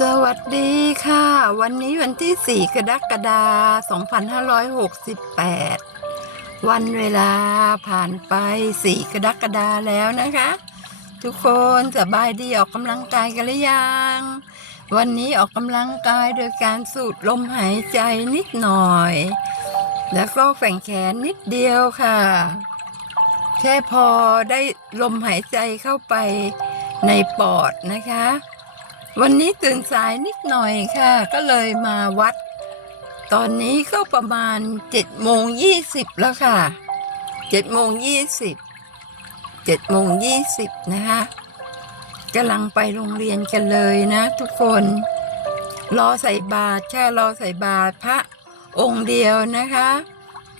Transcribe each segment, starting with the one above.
สวัสดีค่ะ วันนี้วันที่ 4 กรกฎาคม2568 วันเวลาผ่านไป 4 กรกฎาคมแล้วนะคะ ทุกคนสบายดีออกกำลังกายกันหรือยัง วันนี้ออกกำลังกายโดยการสูดลมหายใจนิดหน่อย แล้วก็แฝงแขนนิดเดียวค่ะ แค่พอได้ลมหายใจเข้าไปในปอดนะคะ วันนี้ตื่นสายนิดหน่อยค่ะ ก็เลยมาวัด ตอนนี้ก็ประมาณเจ็ดโมงยี่สิบแล้วค่ะเจ็ดโมงยี่สิบเจ็ดโมงยี่สิบนะคะกำลังไปโรงเรียนกันเลยนะ ทุกคน รอใส่บาตรแค่รอใส่บาตรพระองค์เดียวนะคะ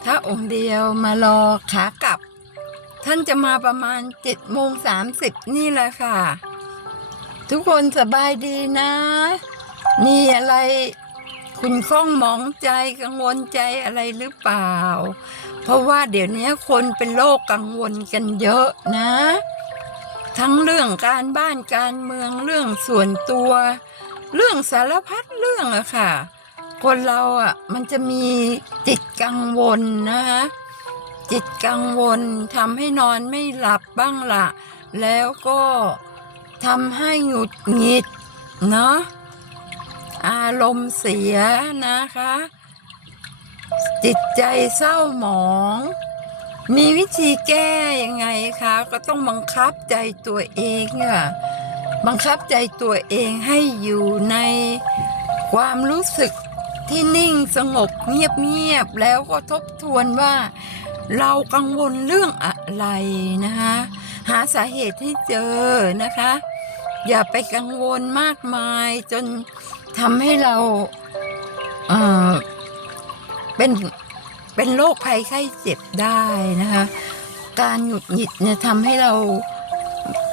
พระองค์เดียวมารอขากลับ ท่านจะมาประมาณเจ็ดโมงสามสิบนี่แหละค่ะ ทุกคนสบายดีนะ มีอะไร คุณข้องหมองใจกังวลใจอะไรหรือเปล่า เพราะว่าเดี๋ยวนี้คนเป็นโรคกังวลกันเยอะนะ ทั้งเรื่องการบ้านการเมืองเรื่องส่วนตัว เรื่องสารพัดเรื่องอะค่ะ คนเราอะมันจะมีจิตกังวลนะคะจิตกังวลทำให้นอนไม่หลับบ้างละ แล้วก็ ทำให้หงุดหงิดเนาะอารมณ์เสียนะคะ จิตใจเศร้าหมอง มีวิธีแก้ยังไงคะ ก็ต้องบังคับใจตัวเองอะบังคับใจตัวเองให้อยู่ในความรู้สึกที่นิ่งสงบเงียบๆแล้วก็ทบทวนว่า เรากังวลเรื่องอะไรนะคะ หาสาเหตุให้เจอนะคะ อย่าไปกังวลมากมายจนทำให้เราเอ่อเป็นเป็นโรคภัยไข้เจ็บได้นะคะ การหงุดหงิดเนี่ยทำให้เรา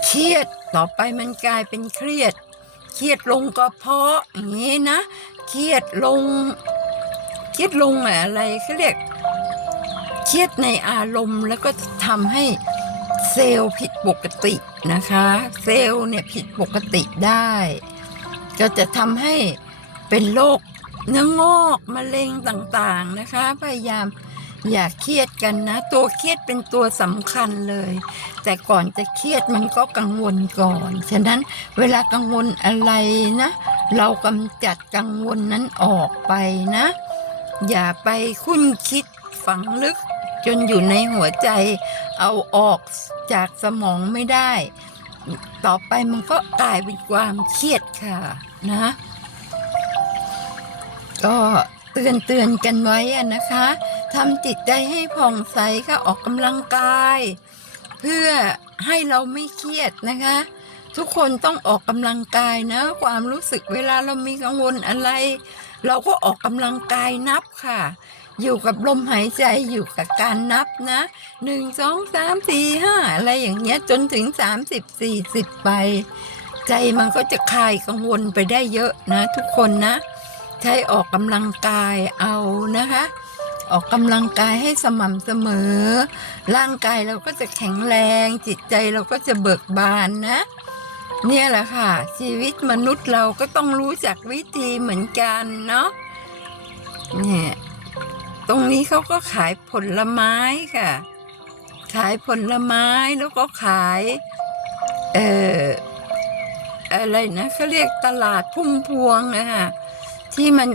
เครียดต่อไปมันกลายเป็นเครียด เครียดลงก็เพาะอย่างนี้นะ เครียดลง เครียดลงอะไรเขาเรียก เครียดในอารมณ์แล้วก็ทำให้ เซลล์ผิดปกตินะคะ เซลล์เนี่ยผิดปกติได้ ก็จะทำให้เป็นโรคเนื้องอกมะเร็งต่างๆนะคะ พยายามอย่าเครียดกันนะ ตัวเครียดเป็นตัวสำคัญเลย แต่ก่อนจะเครียดมันก็กังวลก่อน ฉะนั้นเวลากังวลอะไรนะ เรากำจัดกังวลนั้นออกไปนะ อย่าไปคุ้นคิดฝังลึก จนอยู่ในหัวใจ เอาออกจากสมองไม่ได้ ต่อไปมันก็กลายเป็นความเครียดค่ะนะ ก็เตือนเตือนกันไว้นะคะทำจิตใจให้ผ่องใสค่ะออกกำลังกาย เพื่อให้เราไม่เครียดนะคะ ทุกคนต้องออกกำลังกายนะ ความรู้สึกเวลาเรามีกังวลอะไร เราก็ออกกำลังกายนับค่ะ อยู่กับลมหายใจอยู่กับการนับนะหนึ่งสองสามสี่ห้าอะไรอย่างเงี้ยจนถึงสามสิบสี่สิบไปใจมันก็จะคลายกังวลไปได้เยอะนะ ทุกคนนะ ใช้ออกกำลังกายเอานะคะ ออกกำลังกายให้สม่ำเสมอ ร่างกายเราก็จะแข็งแรง จิตใจเราก็จะเบิกบานนะ เนี่ยแหละค่ะ ชีวิตมนุษย์เราก็ต้องรู้จักวิธีเหมือนกันเนาะเนี่ย ตรงนี้เขาก็ขายผลไม้ค่ะ ขายผลไม้แล้วก็ขายเอ่ออะไรนะเขาเรียกตลาดพุ่มพวงนะคะที่มัน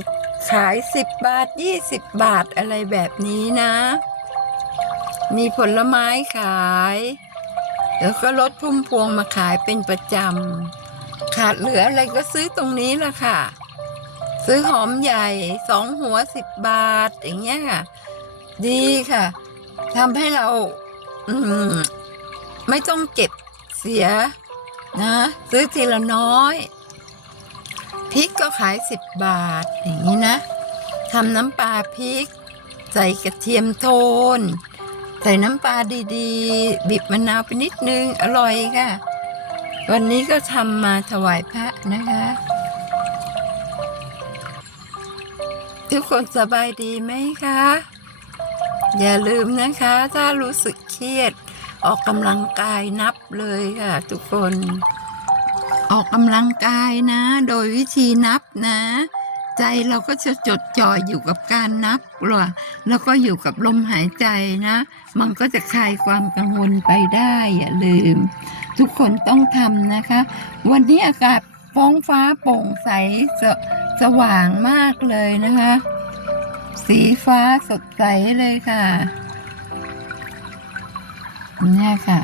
ขายสิบบาทยี่สิบบาทอะไรแบบนี้นะ มีผลไม้ขายแล้วก็รถพุ่มพวงมาขายเป็นประจำขาดเหลืออะไรก็ซื้อตรงนี้ละค่ะ ซื้อหอมใหญ่สองหัวสิบบาท อย่างเงี้ยค่ะ ดีค่ะทำให้เราอืมไม่ต้องเก็บเสีย นะ ซื้อทีละน้อยพริกก็ขายสิบบาท อย่างนี้นะทำน้ำปลาพริก ใส่กระเทียมโทน ใส่น้ำปลาดีๆ บีบมะนาวไปนิดนึง อร่อยค่ะ วันนี้ก็ทำมาถวายพระนะคะ ทุกคนสบายดีไหมคะ อย่าลืมนะคะ ถ้ารู้สึกเครียด ออกกำลังกายนับเลยค่ะ ทุกคน ออกกำลังกายนะ โดยวิธีนับนะ ใจเราก็จะจดจ่ออยู่กับการนับหรอแล้วก็อยู่กับลมหายใจนะ มันก็จะคลายความกังวลไปได้ อย่าลืม ทุกคนต้องทำนะคะ วันนี้อากาศฟ้องฟ้าโปร่งใส สว่างมากเลยนะคะ สีฟ้าสดใสเลยค่ะเนี่ยค่ะ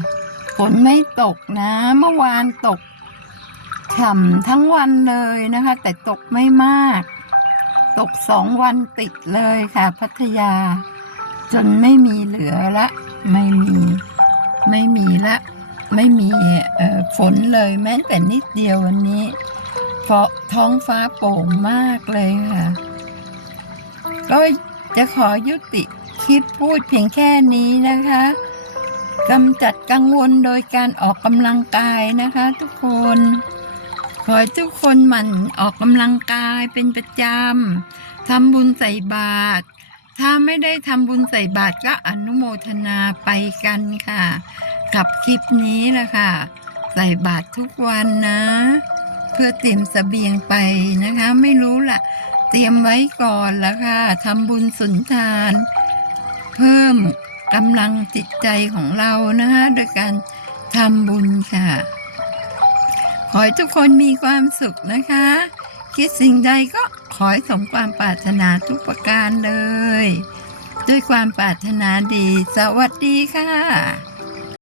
ฝนไม่ตกนะ เมื่อวานตกฉ่ำทั้งวันเลยนะคะ แต่ตกไม่มาก ตกสองวันติดเลยค่ะ พัทยา จนไม่มีเหลือละ ไม่มี ไม่มีละ ไม่มีฝนเลยแม้แต่นิดเดียววันนี้ ท้องฟ้าโปร่งมากเลยค่ะ ก็จะขอยุติคลิปพูดเพียงแค่นี้นะคะกำจัดกังวลโดยการออกกำลังกายนะคะทุกคน ขอให้ทุกคนหมั่นออกกำลังกายเป็นประจำทำบุญใส่บาตรถ้าไม่ได้ทำบุญใส่บาตรก็อนุโมทนาไปกันค่ะ กับคลิปนี้แหละค่ะ ใส่บาตรทุกวันนะ พื่อเตรียมเสบียงไปนะคะ ไม่รู้ล่ะ เตรียมไว้ก่อนแล้วค่ะทำบุญสุนทาน เพิ่มกำลังจิตใจของเรานะคะโดยการทำบุญค่ะ ขอให้ทุกคนมีความสุขนะคะ คิดสิ่งใดก็ขอให้สมความปรารถนาทุกประการเลย ด้วยความปรารถนาดี สวัสดีค่ะ